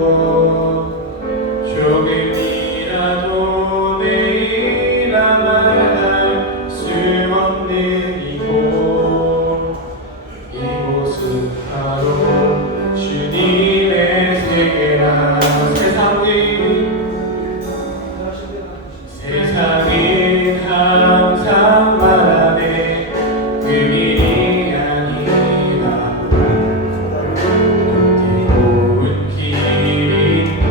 것 조금이라도 내일아 말할 수 없는 이곳은 바로 주님의 세계라. 세상이 항상 말하네 그 길이 아니라 뜨거운 길이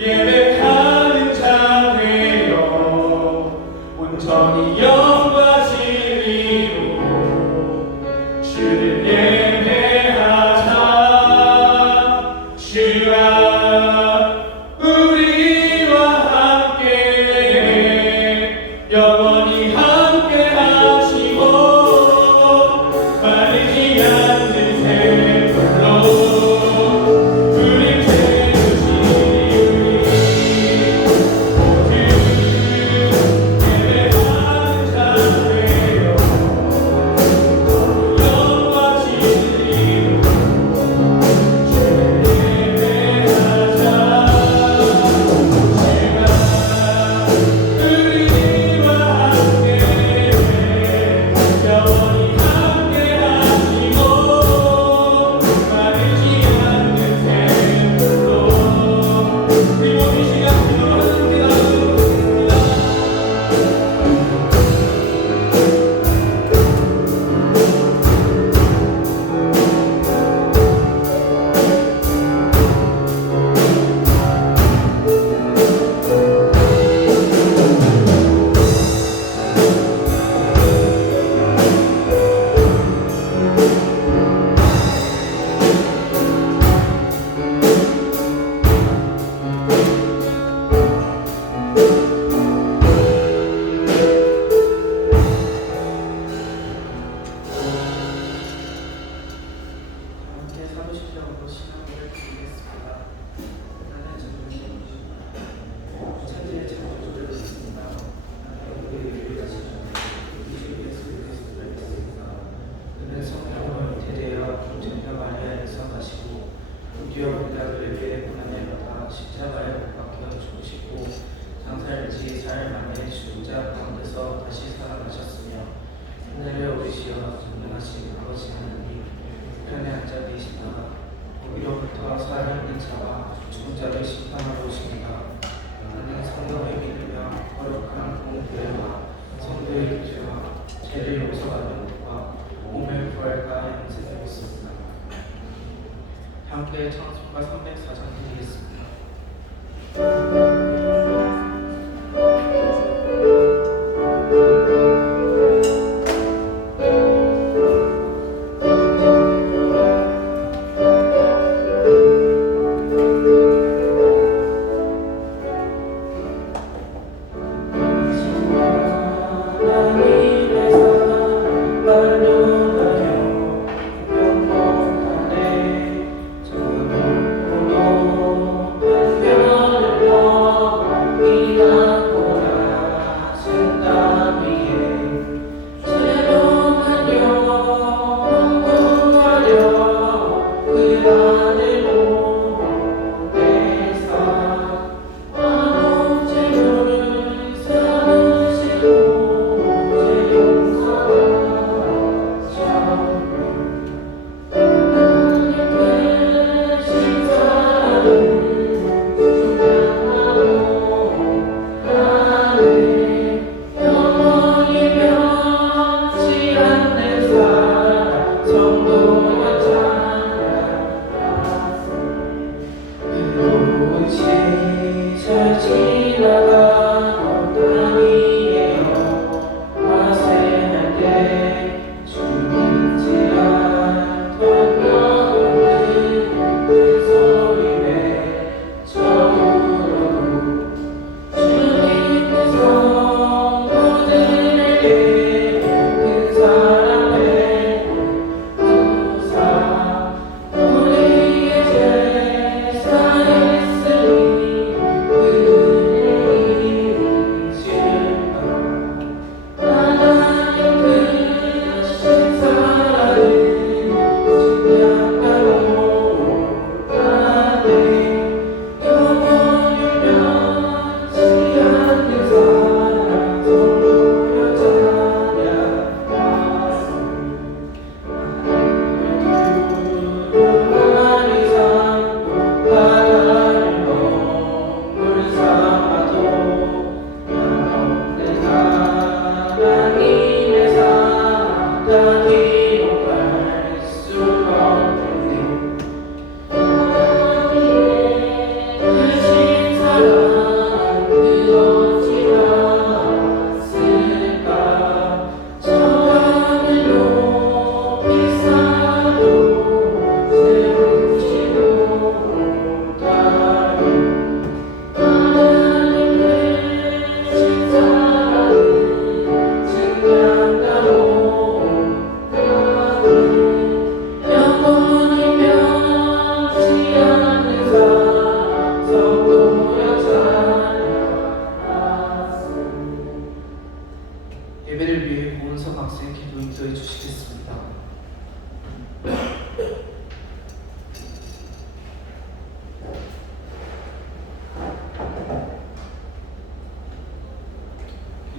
예배하는 자 되어 온전히 영과 진리로 주를 예배하자. 주가 우리와 함께 영원히 함께 하시고 마르지 않는 샘물로 우리 채우시니 모두 예배하는 자 되어 영과 진리로 주를 예배하자. 우리와 함께 영원히 함께 하시고 마르지 않는 샘물로 우리 모든 시간 주로 함께 나누겠습니다. 함께 사도신경으로 신앙을 드리겠습니다. 나는 천지의 창조주를 믿습니다. 나는 우리의 유일하신 우리 예수 그리스도를 믿습니다. 그는 성령을 대대하 종천녀 마리아에서 나시고 본디오 빌라도에게 고난을 받아 십자가에 못 박혀 죽으시고 장사를 지 사흘 만에 죽은 자 가운데서 다시 살아나셨으며 하늘에 오르시어 전능하신 아버지 하나님 편에 앉아 계시다가 거기로부터 살아있는 자와 죽은 자를 심판하러 오십니다. 나는 성령을 믿으며 거룩한 공교회와 성도의 교제와 죄를 용서받는 것과 몸의 부활과 영생을 믿습니다. 함께 찬송가 304장 드리겠습니다. 하나님의 사랑 말로 가요.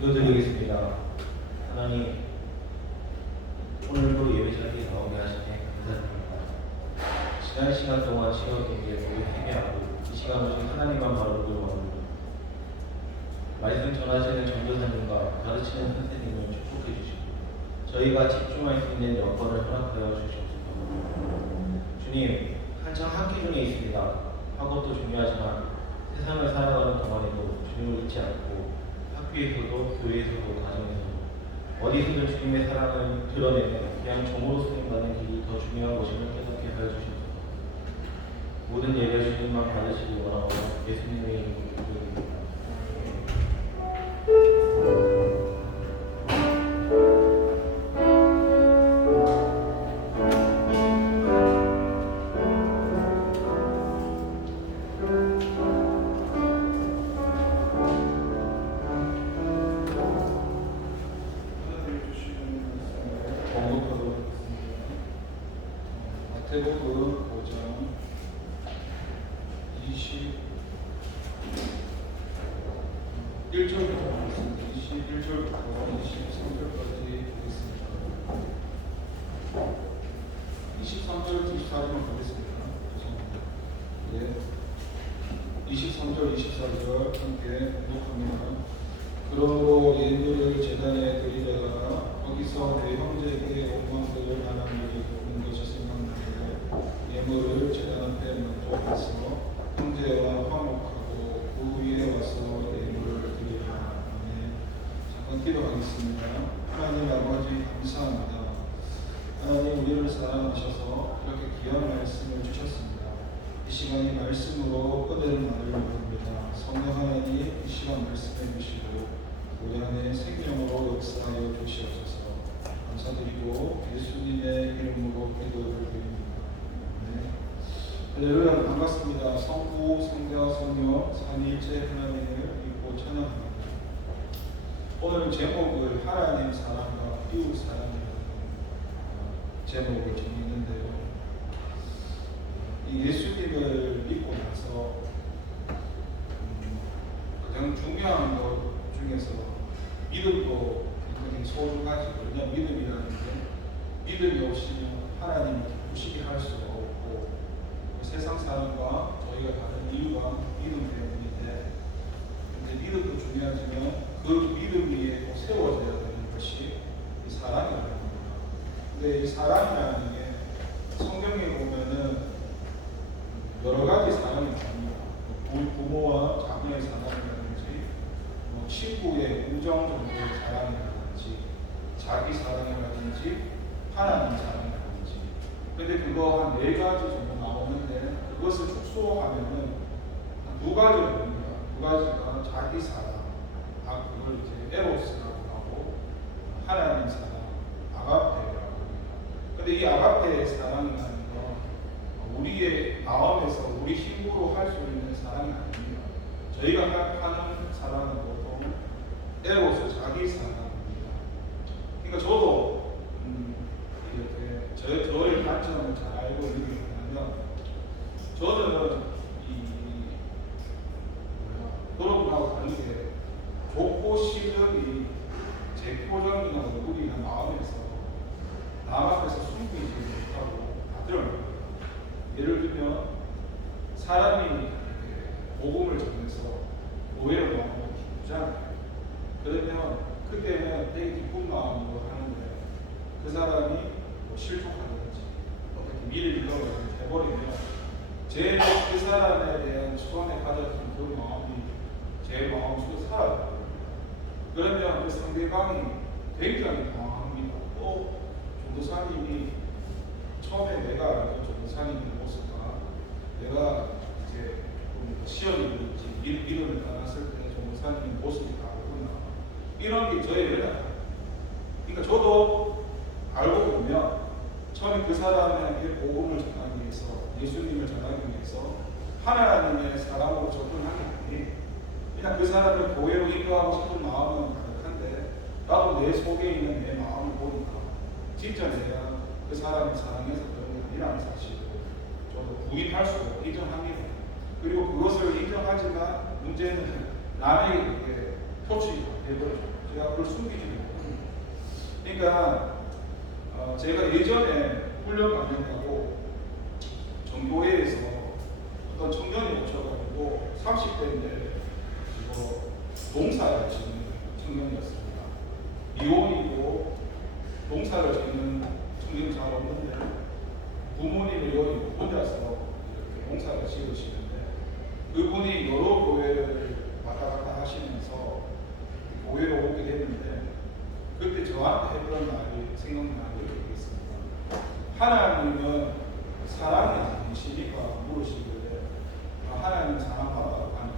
기도드리겠습니다. 하나님, 오늘도 예배 자리에 나오게 하시니 감사드립니다. 지난 시간 동안 시간 경기에 모두 헤매하고 이 시간 오신 하나님만 바라보고 원합니다. 말씀 전하시는 전도사님과 가르치는 선생님을 축복해 주시고 저희가 집중할 수 있는 여건을 허락하여 주시옵소서. 주님, 한창 학기 중에 있습니다. 학업도 중요하지만 세상을 살아가는 동안에도 주님을 잊지 않고 학교에서도 교회에서도 가정에서도 어디서든 주님의 사랑을 드러내는 그냥 종으로 쓰임받는 길이 더 중요한 것임을 깨닫게 하여 주시옵소서. 모든 예배 주님만 받으시기 원하고 예수님의 이름으로 기도드립니다. 마태복음 5장 21절부터 보겠습니다. 21절부터 23절까지 보겠습니다. 23절, 24절만 보겠습니다. 죄송합니다. 네. 23절, 24절 함께 공독합니다. 그러므로 예물을 제단에 드리다가 거기서 내 형제에게 원망될 만한 일이 있는 것이 생각나고 예물을 제단 앞에 먼저 가서 형제와 화목하고 그 위에 와서 예물을 드리라. 아멘. 잠깐 기도하겠습니다. 하나님 아버지 감사합니다. 하나님 우리를 사랑하셔서 이렇게 귀한 말씀을 주셨습니다. 이 시간이 말씀으로 은혜를 나누려 합니다. 성령 하나님 이 시간 말씀해 주시고 우리 안에 생명으로 역사하여 주시옵소서. 감사드리고 예수님의 이름으로 기도를 드립니다. 네. 할렐루야. 반갑습니다. 성부, 성자, 성령, 삼위일체 하나님을 믿고 찬양합니다. 오늘 제목을 하나님 사랑과 이웃 사랑이라는 제목을 정했는데요. 이 예수님을 믿고 나서 가장 중요한 것 중에서 믿음도 굉장히 소중하지. 왜냐하면 믿음이라는 게 믿음이 없이는 하나님을 기쁘시게 할 수가 없고 세상 사람과 저희가 다른 이유가 믿음 때문인데 근데 믿음도 중요하지만 그 믿음 위에 또 세워져야 되는 것이 이 사랑이라는 겁니다. 근데 이 사랑이라는 게 성경에 보면은 여러 가지 사랑이 나옵니다. 부모와 자녀의 사랑이라든지 친구의 우정 정도의 사랑이라든지 자기 사랑이라든지 하나님 사랑이라든지 근데 그거 한 4가지 정도 나오는데 그것을 축소하면은 한 2가지가 됩니다. 2가지가 자기 사랑, 그걸 이제 에로스라고 하고 하나님 사랑, 아가페라고 합니다. 근데 이 아가페의 사랑이라는 건 우리의 마음에서 우리 힘으로 할 수 있는 사랑이 아닙니다. 저희가 하는 사랑은 보통 에로스 자기 사랑입니다. 그러니까 저도 이렇게 저의 관점을 잘 알고 있는 게 뭐냐면 저는 여러분하고 다르게 좋고 싫은 제 표정이나 얼굴이나 마음에서 남 앞에서 숨기지 못하고 다 드러납니다. 예를 들면 사람이 복음을 전해서 오해를 마음으로 기쁘잖아요. 그러면 그때는 되게 기쁜 마음으로 하는데 그 사람이 뭐 실족하든지 어떻게 미를 잃어버리든지 해버리면 그 사람에 대한 처음에 가졌던 그 마음이 제 마음속에 사라져요. 그러면 그 상대방이 굉장히 당황합니다. 전도사님이 처음에 내가 알던 전도사님의 모습과 내가 이제 시험이든지 믿음을 받았을 때 전도사님의 모습이 다르구나. 이런 게 저의 은혜예요. 그러니까 저도 알고 보면 처음에 그 사람에게 복음을 전하기 위해서 예수님을 전하기 위해서 하나님의 사랑으로 접근하는 게 아니에요. 그냥 그 사람을 교회로 인도하고 싶은 마음은 가득한데 나도 내 속에 있는 내 마음을 보니까 진짜 내가 그 사람을 사랑해서 그런 게 아니라는 사실을 저도 부인할 수 없고 인정합니다. 그리고 그것을 인정하지만 문제는 남에게 그게 표출이 되버려요. 제가 그걸 숨기지 못합니다. 그러니까 제가 예전에 훈련 관련하고 전교회에서 어떤 청년이 오셔가지고 30대인데 농사를 짓는 청년이었습니다. 이혼이고 농사를 짓는 청년이 잘 없는데 부모님이 여기 혼자서 이렇게 농사를 지으시는데 그분이 여러 교회를 왔다 갔다 하시면서 교회로 오게 됐는데 그때 저한테 했던 말이 생각나는 게 있습니다. 하나님은 사랑이 아니시니까 물으시길래 하나님 사랑하라고 하니까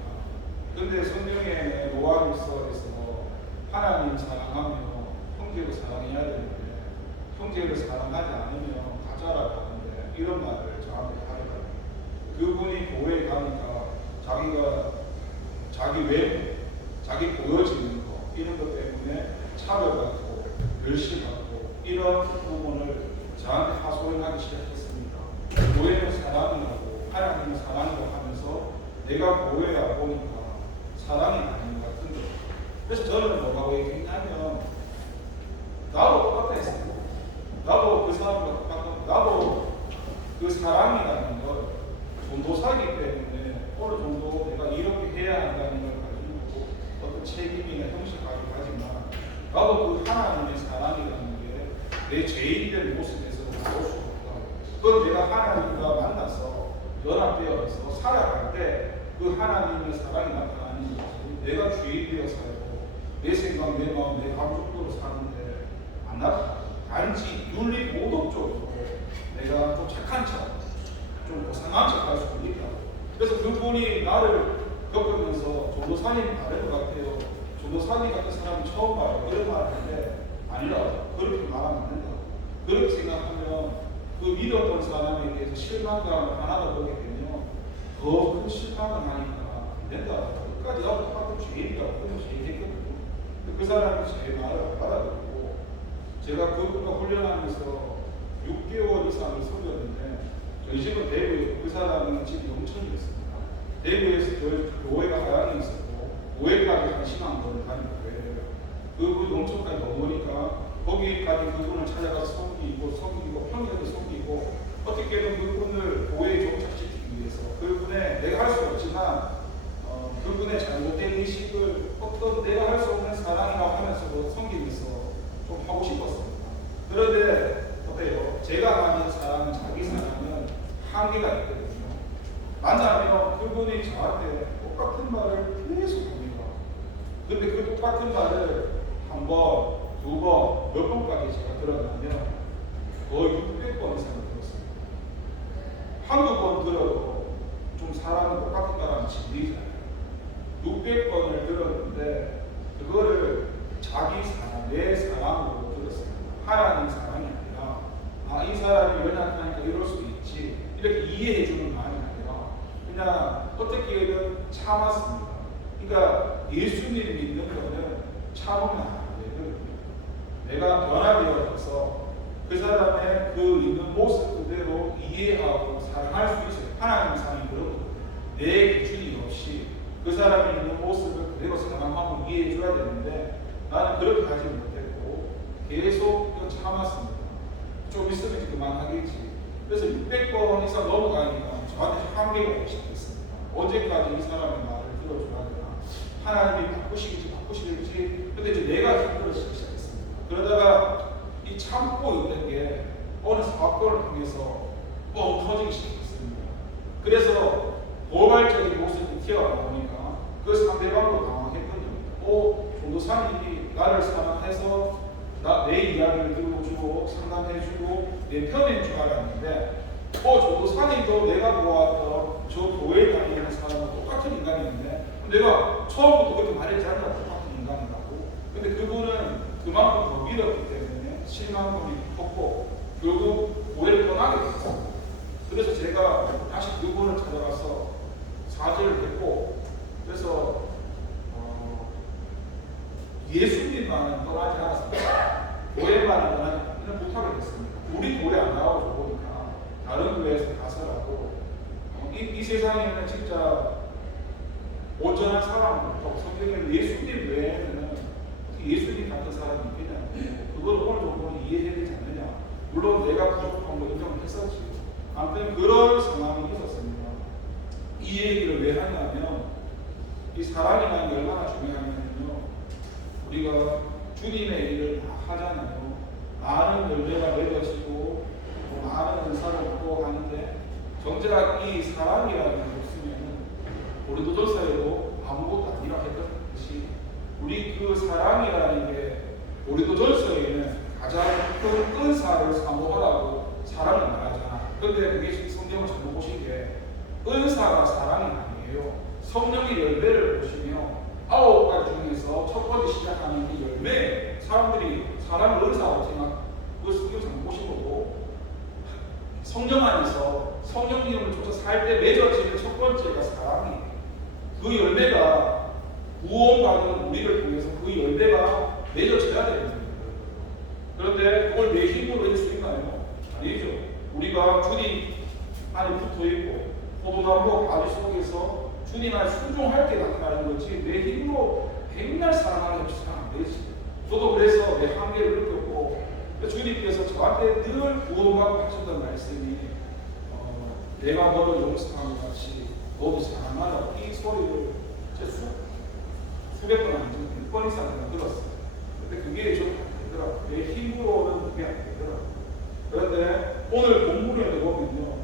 근데 성경의 요한일서에서 하나님 사랑하며 형제를 사랑해야 되는데 형제를 사랑하지 않으면 가짜라고 하는데 이런 말을 저한테 하더라고요. 그분이 교회에 가니까 자기가 자기 외모, 자기 보여지는 거 이런 것 때문에 차별받고 멸시받고 이런 부분을 저한테 하소연하기 시작했습니다. 교회는 사랑이라고 하나님은 사랑이라고 하면서 내가 교회에 와보니까 사랑이 아닌 것 같은데 그래서 저는 뭐라고 얘기했냐면 나도 똑같았어요. 나도 그 사람과 똑같고 나도 그 사랑이라는 걸 전도사이기 때문에 어느 정도 내가 이렇게 해야 한다는 걸 가지고 어떤 책임이나 형식까지 가지만 나도 그 하나님의 사랑이라는 게 내 죄인된 모습에서 나올 수 없다. 그건 내가 하나님과 만나서 연합되어서 살아갈 때 그 하나님의 사랑이 나타나는 것이 내가 주인 되어 살고 내 생각, 내 마음, 내 감정대로 사는데 안 나타나. 단지 윤리 도덕적으로 내가 좀 착한 척, 좀 고상한 척 할 수도 있다고. 그래서 그분이 나를 겪으면서 전도사님 다른 것 같아요. 전도사님 같은 사람이 처음 봐요. 이런 말을 하는데 아니라고. 그렇게 말하면 안 된다고. 그렇게 생각하면 그 믿었던 사람에 대해서 실망감을 하나도 보게 되면 더 큰 실망을 하니까 안 된다. 끝까지 나도 똑같은 죄인이라고 그러면서 얘기했거든요. 그 사람이 제 말을 받아들고 제가 그분과 훈련하면서 6개월 이상을 섬겼는데 저희 집은 대구에 그 사람은 집이 영천이었습니다. 대구에서 저희 교회가 하양에 있었고 교회까지 한 시간 걸음 다니는 거예요. 그분 영천까지 넘으니까 거기까지 그분을 찾아가서 섬기고 평일에도 섬기고 어떻게든 그분을 교회에 정착시키기 위해서 그분의 내가 할 수 없지만 그분의 잘못된 의식을 어떤 내가 할 수 없는 사랑이라고 하면서도 섬기면서 좀 하고 싶었습니다. 그런데 어때요? 제가 하는 사랑은 자기 사랑은 한계가 있거든요. 만나면 그분이 저한테 똑같은 말을 계속 합니다. 근데 그 똑같은 말을 한 번, 두 번, 몇 번까지 제가 들었냐면 거의 600번 이상을 들었습니다. 한두 번 들어도 좀 사람은 똑같은 말하면 질리잖아요. 600번을 들었는데 그거를 자기 사랑, 내 사랑으로 들었습니다. 하나님 사랑이 아니라 이 사람이 연약하니까 이럴 수도 있지 이렇게 이해해 주는 말이 아니라 그냥 어떻게든 참았습니다. 그러니까 예수님 믿는 거는 참으면 안 되거든요. 내가 변화되어서 그 사람의 그 있는 모습 그대로 이해하고 사랑할 수 있어요. 하나님 사랑이 그런 거예요. 내 기준이 없이 그 사람이 있는 모습을 그대로 사랑하고 이해해 줘야 되는데 나는 그렇게 하지 못했고 계속 참았습니다. 좀 있으면 이제 그만하겠지. 그래서 600번 이상 넘어가니까 저한테 한계가 오기 시작했습니다. 언제까지 이 사람의 말을 들어줘야 되나? 하나님이 바꾸시겠지. 근데 이제 내가 힘들어지기 시작했습니다. 그러다가 이 참고 있는 게 어느 사건을 통해서 뻥 터지기 시작했습니다. 그래서 도발적인 모습이 튀어나오니까 그 상대방도 당황했거든요. 전도사님이 나를 사랑해서 내 이야기를 들어주고 상담해주고 내 편인 줄 알았는데 전도사님도 내가 보았던 저 교회 다니는 사람과 똑같은 인간인데 내가 처음부터 그렇게 말했잖아. 똑같은 인간이라고. 근데 그분은 그만큼 더 믿었기 때문에 실망감이 컸고 결국 교회를 떠나게 됐습니다. 그래서 제가 다시 그분을 찾아가서 사죄를 했고 그래서 예수님만은 떠나지 않았습니다. 교회만은 떠나지 못하게 됐습니다. 우리 교회 안 나오고 보니까 다른 교회에서 가서라도 이 세상에는 진짜 온전한 사람은 없고 성경에는 예수님 외에는 예수님 같은 사람이 있겠냐. 그걸 오늘 정도는 이해해야 되지 않느냐. 물론 내가 부족한 거 인정을 했었지. 아무튼 그런 상황이 있었습니다. 이 얘기를 왜 하냐면 이 사랑이라는 게 얼마나 중요하냐면요. 우리가 주님의 일을 다 하잖아요. 많은 열매가 맺어지고 많은 은사를 얻고 하는데 정작 이 사랑이라는 게 없으면 우리도 전사에도 아무것도 아니라 했던 것이 우리 그 사랑이라는 게 우리도 전서에는 가장 큰 은사를 사모하라고 사랑을 말하잖아. 근데 그게 성경을 잘못 보신 게 은사가 사랑이 아니에요. 성령의 열매를 보시면 9가지 중에서 첫 번째 시작하는 이 열매, 사람들이 사랑을 은사라고 생각, 그걸 성경 잘못 보신 거고, 성령 안에서 성령님을 쫓아 살 때 맺어지는 첫 번째가 사랑이에요. 그 열매가 구원받은 우리를 통해서 그 열매가 맺어져야 되는 거예요. 그런데 그걸 내 힘으로 할 수 있나요? 아니죠. 우리가 주님 안에 붙어 있고 포도나무 가지 속에서 주님 안에 순종할 때 나타나는 거지 내 힘으로 백날 사랑하는 것이 안 되지. 저도 그래서 내 한계를 느꼈고 주님께서 저한테 늘 구원받고 하셨던 말씀이 내가 너를 용서한 것 같이 너도 사랑하라. 이 소리를 수백 번 아니죠. 100번 이상 들었어요. 근데 그게 좀 안 되더라고요. 내 힘으로는 그게 안 되더라고요. 그런데 오늘 본문을 보면요.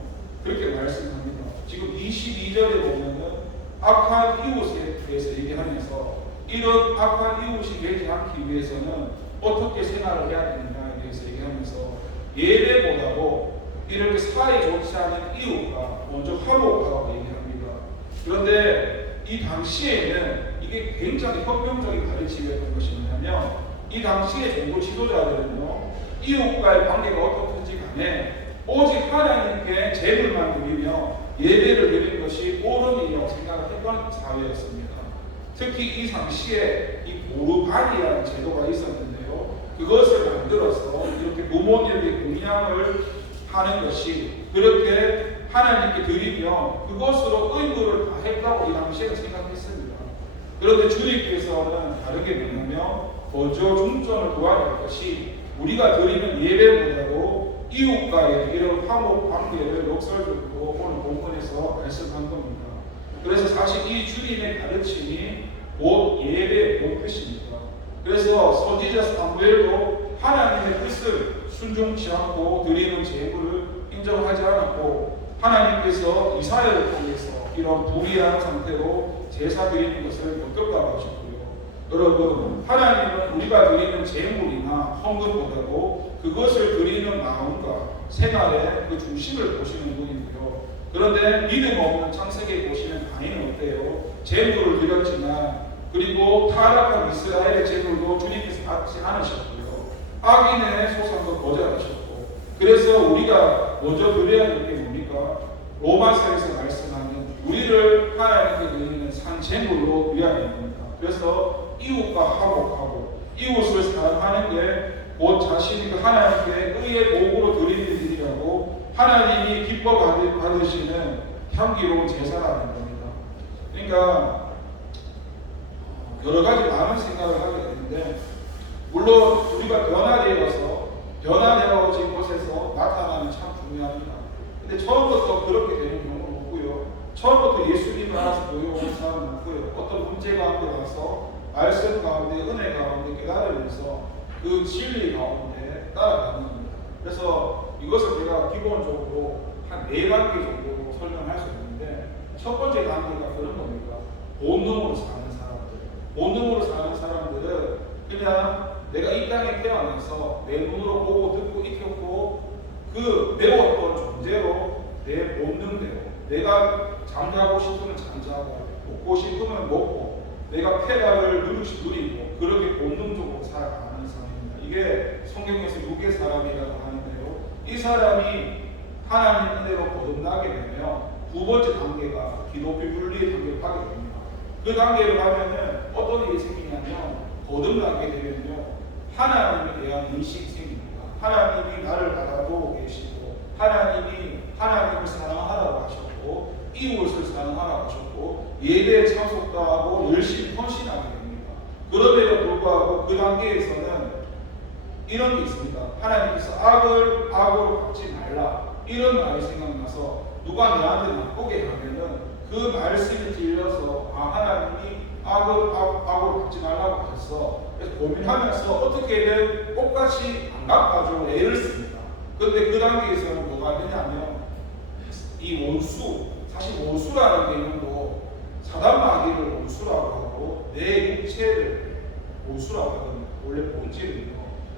그렇게 말씀합니다. 지금 22절에 보면은 악한 이웃에 대해서 얘기하면서 이런 악한 이웃이 되지 않기 위해서는 어떻게 생활을 해야 되느냐에 대해서 얘기하면서 예배보다도 이렇게 사이 좋지 않은 이웃과 먼저 화목하라고 얘기합니다. 그런데 이 당시에는 이게 굉장히 혁명적인 가르침이었던 것이 뭐냐면 이 당시의 종교 지도자들은요 이웃과의 관계가 어떻든지 간에 오직 하나님께 제물만 드리며 예배를 드리는 것이 옳은 일이라고 생각했던 사회였습니다. 특히 이 당시에 이 보르반이라는 제도가 있었는데요. 그것을 만들어서 이렇게 부모님에게 공양을 하는 것이 그렇게 하나님께 드리며 그것으로 의무를 다했다고 이 당시에는 생각했습니다. 그런데 주님께서는 다르게 뭐냐면 먼저 중점을 두어야 할 것이 우리가 드리는 예배보다도 이웃과의 이런 화목 관계를 역설적으로 오늘 본문에서 말씀한 겁니다. 그래서 사실 이 주님의 가르침이 곧 예배의 본뜻입니다. 그래서 선지자 사무엘도 하나님의 뜻을 순종치 않고 드리는 제물을 인정하지 않았고 하나님께서 이사야를 통해서 이런 불의한 상태로 제사 드리는 것을 못했다고 하셨고요. 여러분, 하나님은 우리가 드리는 제물이나 헌금보다도 그것을 드리는 마음과 생활의 그 중심을 보시는 분이고요. 그런데 믿음 없는 창세기에 보시면 가인은 어때요? 제물을 드렸지만 그리고 타락한 이스라엘의 제물도 주님께서 받지 않으셨고요. 악인의 소상도 거절하셨고 그래서 우리가 먼저 드려야 될 게 뭡니까? 로마서에서 말씀하는 우리를 하나님께 드리는 산 제물로 드려야 됩니다. 그래서 이웃과 화목하고 이웃을 사랑하는 게 곧 자신이 하나님께 의의 도구로 드리는 일이라고 하나님이 기뻐 받으시는 향기로운 제사라는 겁니다. 그러니까 여러 가지 많은 생각을 하게 되는데 물론 우리가 변화되어진 곳에서 나타나는 참 중요합니다. 근데 처음부터 그렇게 되는 경우는 없고요. 처음부터 예수님을 알아서 보여오는 사람은 없고요. 어떤 문제 가운데 와서 말씀 가운데 은혜 가운데 깨달으면서 그 진리 가운데 따라가는 겁니다. 그래서 이것을 제가 기본적으로 한 4단계 정도 설명할 수 있는데 첫 번째 단계가 그런 겁니다. 본능으로 사는 사람들. 본능으로 사는 사람들은 그냥 내가 이 땅에 태어나서 내 눈으로 보고 듣고 익혔고 그 배웠던 존재로 내 본능대로 내가 잠자고 싶으면 잠자고 먹고 싶으면 먹고 내가 쾌락을 누리고 그렇게 본능적으로 살아가는 사람입니다. 이게 성경에서 육의 사람이라고 하는데요. 이 사람이 하나님 은혜로 거듭나게 되면 두 번째 단계가 기독교 윤리의 단계를 가게 됩니다. 그 단계를 가면은 어떤 일이 생기냐면 거듭나게 되면요. 하나님에 대한 인식이 생깁니다. 하나님이 나를 바라보고 계시고 하나님이 하나님을 사랑하라고 하셨고 이웃을 사랑하라고 하셨고 예배에 참석도 하고 열심히 헌신하게 됩니다. 그럼에도 불구하고 그 단계에서는 이런 게 있습니다. 하나님께서 악을 악으로 갚지 말라 이런 말이 생각나서 누가 내한테 나쁘게 하면은 그 말씀에 찔려서 하나님이 악으로 갚지 말라고 하셨어. 그래서 고민하면서 어떻게든 똑같이 안 갚아주고 애를 씁니다. 그런데 그 단계에서는 뭐가 되냐면 이 원수, 사실 원수라는 개념도 사단 마귀를 원수라고 하고 내 육체를 원수라고 하거든요. 원래 본질은요.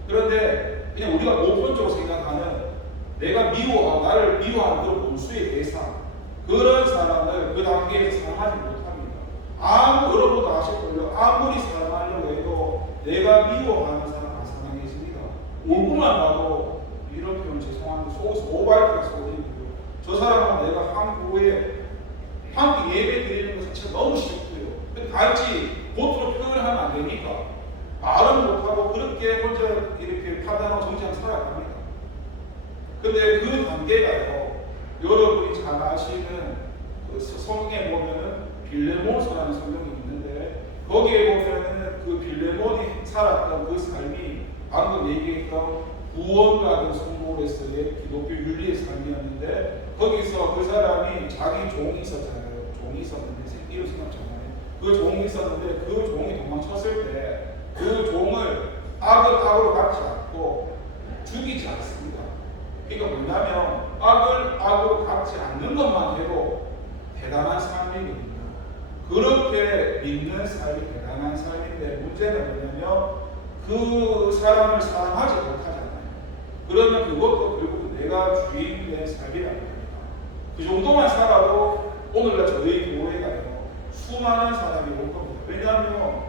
그런데 그냥 우리가 보편적으로 생각하는 내가 나를 미워하는 그런 원수의 대상, 그런 사람을 그 단계에서 사랑하지 못합니다. 여러분도 아실걸요. 아무리 사랑하려고 해도 내가 미워하는 사람 안 사랑해집니다. 얼굴만 봐도 이런 표현 죄송한데 속에서 오바이트가 쏘이고요. 저 사람은 내가 함께 예배 드리는 것 자체가 너무 싫고요. 근데 같이 겉으로 표현을 하면 안 되니까 말은 못하고 그렇게 혼자 이렇게 판단하고 정지하고 살아갑니다. 근데 그 단계가요, 여러분이 잘 아시는 그 성경에 보면은 빌레몬서라는 성경이 있는데 거기에 보면은 그 빌레몬이 살았던 그 삶이 방금 얘기했던 구원받은 성도로서의 기독교 윤리의 삶이었는데 거기서 그 사람이 자기 종이 있었잖아요. 종이 있었는데 이름 생각잖아요. 그 종이 있었는데 그 종이 도망쳤을 때 그 종을 악으로 갚지 않고 죽이지 않습니다. 그러니까 뭐냐면 악으로 갚지 않는 것만 해도 대단한 삶이거든요. 그렇게 믿는 삶이 대단한 삶인데 문제는 뭐냐면 그 사람을 사랑하지 못하잖아요. 그러면 그것도 결국 내가 주인된 삶이라는 겁니다. 그 정도만 살아도 오늘날 저희 교회가요 수많은 사람이 올 겁니다. 왜냐하면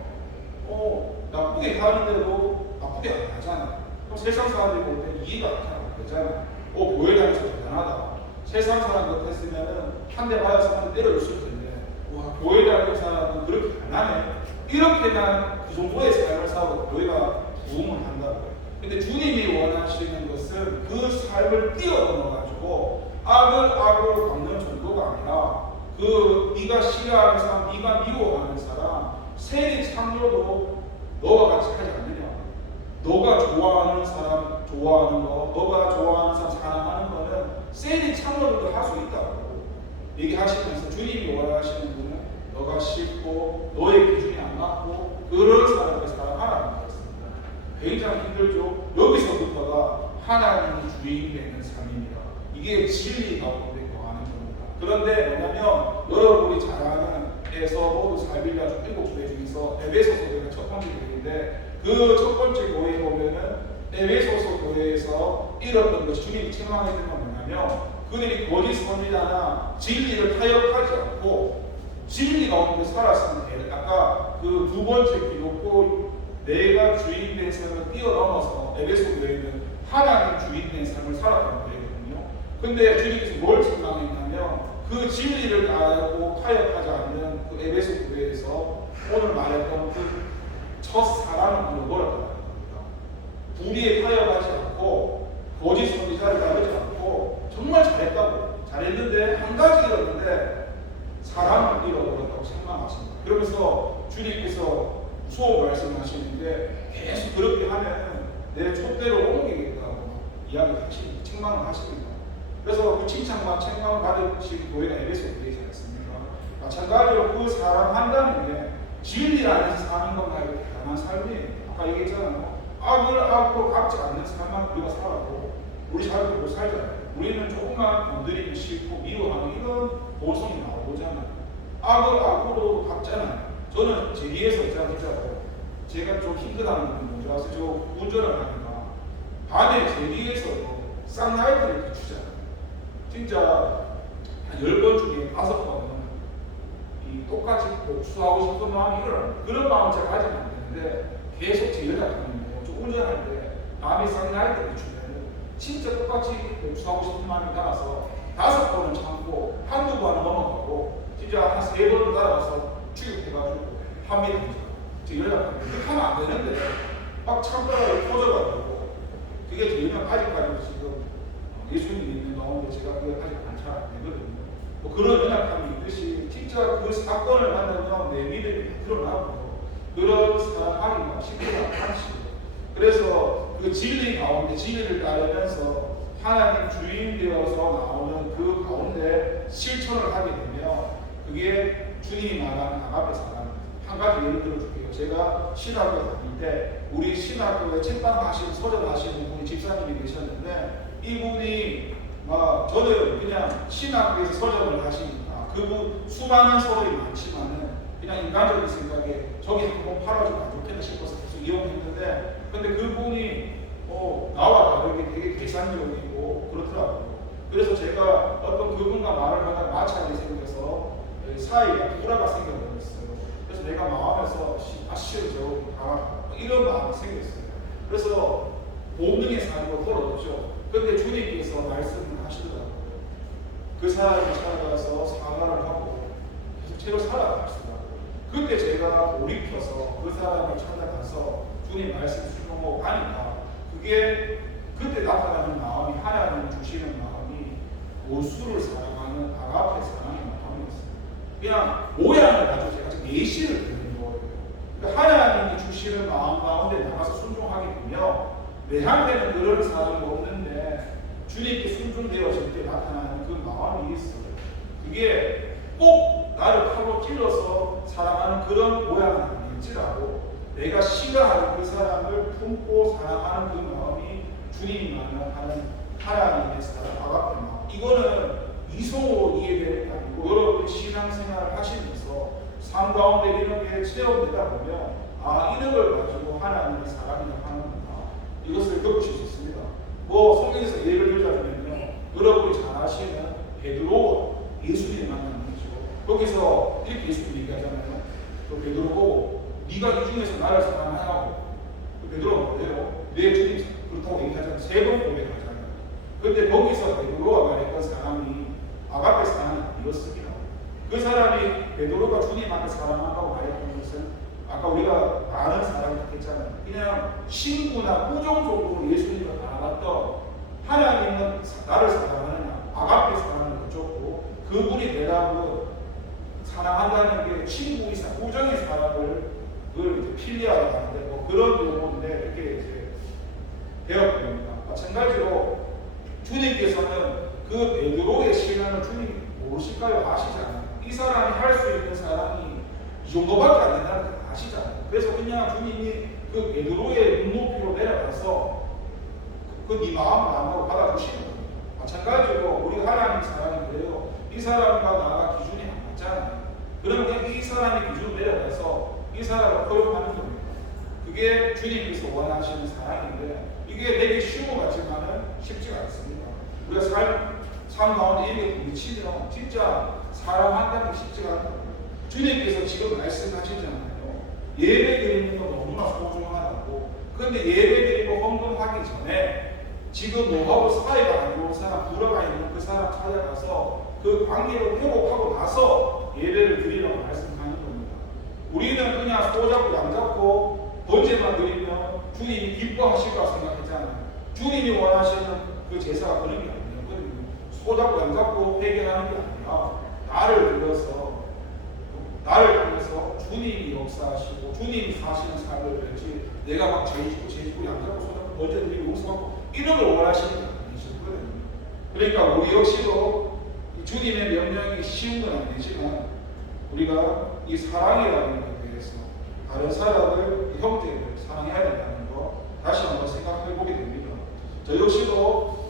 나쁘게 하는데도 나쁘게 안 하잖아요. 그럼 세상 사람들이 볼 때 이해가 안 되잖아요. 교회 다니서 대단하다. 세상 사람 같았으면 한 대 맞아서 한 대 때려줬을 텐데 와 교회 다니는 사람은 그렇게 안 하네. 이렇게만 그 정도의 삶을 살고 교회가 부흥을 한다고요. 근데 주님이 원하시는 것은 그 삶을 뛰어넘어가지고 악으로 갚는 정도가 아니라 그 네가 싫어하는 사람, 네가 미워하는 사람, 세리 창조도 너와 같이 하지 않느냐. 너가 좋아하는 사람 좋아하는 거, 너가 좋아하는 사람 사랑하는 거는 세리 창조도 할 수 있다고 얘기하시면서 주님이 원하시는 분은 너가 싫고 너의 기준이 안 맞고 그런 사람을 사랑하라는 거였습니다. 굉장히 힘들죠. 여기서부터가 하나님이 주인이 되는 삶입니다. 이게 진리 가운데 거하는 겁니다. 그런데 뭐냐면 여러분이 잘 아는 에서 모두 살빌라주 7교회 중에서 에베소서 교회가 첫 번째 교회인데 그 첫 번째 교회에 보면은 에베소서 교회에서 잃었던 것이 주님이 책망했던 건 뭐냐면 그들이 거짓 선지자나 진리를 타협하지 않고 진리 가운데 살았으면 아까 그 두 번째 기독교 내가 주인된 삶을 뛰어넘어서 에베소 교회는 하나님 주인된 삶을 살았다는 거거든요. 근데 주님께서 뭘 책망했냐면 그 진리를 알고 타협하지 않는 그 에베소 교회에서 오늘 말했던 그 첫 사람을 잃어버렸다는 겁니다. 불의에 타협하지 않고 거짓 선지자를 따르지 않고 정말 잘했는데 한 가지 잃었는데 사람을 잃어버렸다고 책망하십니다. 그러면서 주님께서 무서운 말씀하시는데 계속 그렇게 하면 내 촛대로 옮기겠다고 이야기하십니다. 책망을 하십니다. 그래서 그 칭찬과 책망을 받으신 교회가 에베소 교회이지 않습니까? 마찬가지로 그 사람 한다는 게 진리 안에서 사는 것 말고 대단한 삶이에요. 아까 얘기했잖아요. 악으로 갚지 않는 삶만 우리가 살아도 우리 삶을 못 살잖아요. 우리는 조금만 건드리기 싫고 미워하는 이런 본성이 나오잖아요. 악으로 갚잖아요. 저는 제기에서 있잖아요. 제가 좀 힘들다는 건 뭔지 아세요? 저 운전을 하니까 밤에 제기에서도 쌍라이트를 비추잖아요. 진짜 한 10번 중에 5번은 이 똑같이 복수하고 싶은 마음이 일어나요. 그런 마음을 제가 가지면 안 되는데 계속 제 여자분인데요. 저 운전할 때 밤에 쌍라이트를 비추면 진짜 똑같이 복수하고 싶은 마음이 나와서 5번은 참고 한두 번은 넘어가고 진짜 한 3번을 따라가서 취급해가지고 판매를 하죠. 제 여자분이 그렇게 하면 안 되는데 막 참다가 터져가지고 그게 저희는 아직까지 지금 예수님 믿는 가운데 제가 그게 아직 잘 안 되거든요. 뭐 그런 연약함이 있듯이 진짜 그 사건을 만나면 내 믿음이 드러나고 그런 사랑하기가 쉽지가 않지. 그래서 그 진리 가운데 진리를 따르면서 하나님 주인 되어서 나오는 그 가운데 실천을 하게 되면 그게 주님이 말하는 아가페 사랑. 한 가지 예를 들어줄게요. 제가 신학교 다닐 때 우리 신학교에 책방 하시는 서점 하시는 분이 집사님이 계셨는데 이분이 저는 그냥 신학교에서 서점을 하시니까 그분 수많은 서점이 많지만은 그냥 인간적인 생각에 저기 한번 팔아주면 안 좋겠다 싶어서 계속 이용했는데 근데 그분이 나와 다르게 되게 계산적이고 그렇더라고요. 그래서 제가 어떤 그분과 말을 하다가 마찰이 생겨서 사이가 불화가 생겨버렸어요. 그래서 내가 마음에서 시험 이런 마음이 생겼어요. 그래서 본능의 삶으로 돌아오죠. 근데 주님께서 말씀을 하시더라고요. 그 사람이 찾아가서 사과를 하고 계속 책을 살아가시더라고요. 그때 제가 돌이켜서 그 사람을 찾아가서 주님 말씀 순종하고 가니까 그게 그때 나타나는 마음이 하나님 주시는 마음이 고수를 사랑하는 아가페 사랑의 마음이었어요. 그냥 모양을 가지고 제가 지금 예시를 드리는 거예요. 그러니까 하나님이 주시는 마음 가운데 나가서 순종하게 되면 내한테는 그런 사람이 없는데 주님께 순종되어질 때 나타나는 그 마음이 있어요. 그게 꼭 나를 칼로 찔러서 사랑하는 그런 모양은 아닐지라도 내가 싫어하는 그 사람을 품고 사랑하는 그 마음이 주님이 말하는 하나님의 사랑, 아가페 마음. 이거는 이성으로 이해되는 게 아니고 여러분이 신앙생활을 하시면서 삶 가운데 이런 게 체험되다 보면 이런 걸 가지고 하나님의 사랑이라고 하는구나. 이것을 겪으실 수 있습니다. 성경에서 예를 들자면요, 여러분이 잘 아시는 베드로가 예수님을 만나는 거죠. 거기서 이렇게 예수님 얘기하잖아요. 그 베드로 보고 네가 이 중에서 나를 사랑하냐고. 베드로가 뭐래요? 내 주님 그렇다고 얘기하잖아요. 3번 고백하잖아요. 근데 거기서 베드로가 말했던 사람이 아가페 사랑이 아니었습니다. 그 사람이 베드로가 주님한테 사랑한다고 말했던 것은 아까 우리가 많은 사람을 했잖아요. 그냥 신구나 우정 정도로 예수님을 알아봤던 하나님은 나를 사랑하느냐, 아가페 사랑을 거쳤고 그분이 내가 사랑한다는 게 친구 이상 우정의 사랑을 이제 필리아라고 하는데 그런 용어인데 이렇게 이제 배웠습니다. 마찬가지로 주님께서는 그 베드로의 신앙을 주님 모르실까요? 아시잖아요. 이 사람이 할 수 있는 사랑이 이 정도밖에 안 된다는 걸 아시잖아요. 그래서 그냥 주님이 그 베드로의 눈높이로 내려가서 네 마음을 안 하고 받아주시는 겁니다. 마찬가지로 우리가 하나님 사랑이 그래요. 이 사람과 나가 기준이 안 맞잖아요. 그러면 이 사람의 기준으로 내려가서 이 사람을 포용하는 겁니다. 그게 주님께서 원하시는 사랑인데 이게 되게 쉬운 것 같지만은 쉽지가 않습니다. 우리가 삶 가운데 이렇게 부딪히면 진짜 사랑한다는 게 쉽지가 않다고요. 주님께서 지금 말씀하시잖아요. 예배 드리는 거 너무나 소중하다고. 그런데 예배 드리고 헌금하기 전에 지금 너하고 사이가 안 좋은 사람, 불화가 있는 그 사람 찾아가서 그 관계를 회복하고 나서 예배를 드리라고 말씀하는 겁니다. 우리는 그냥 소잡고 양잡고 번제만 드리면 주님이 기뻐하실 거라고 생각했잖아요. 주님이 원하시는 그 제사가 그런 게 아니에요. 소잡고 양잡고 회개하는 게 아니라 나를 통해서 주님이 역사하시고 주님이 사시는 삶을 그렇지 내가 막 죄짓고 양잡고 소잡고 번제 드리고 용서받고 이런 걸 원하시는 게 아니시거든요. 그러니까 우리 역시도 주님의 명령이 쉬운 건 아니지만 우리가 이 사랑이라는 것에 대해서 다른 사람을 형제를 사랑해야 된다는 거 다시 한번 생각해 보게 됩니다. 저 역시도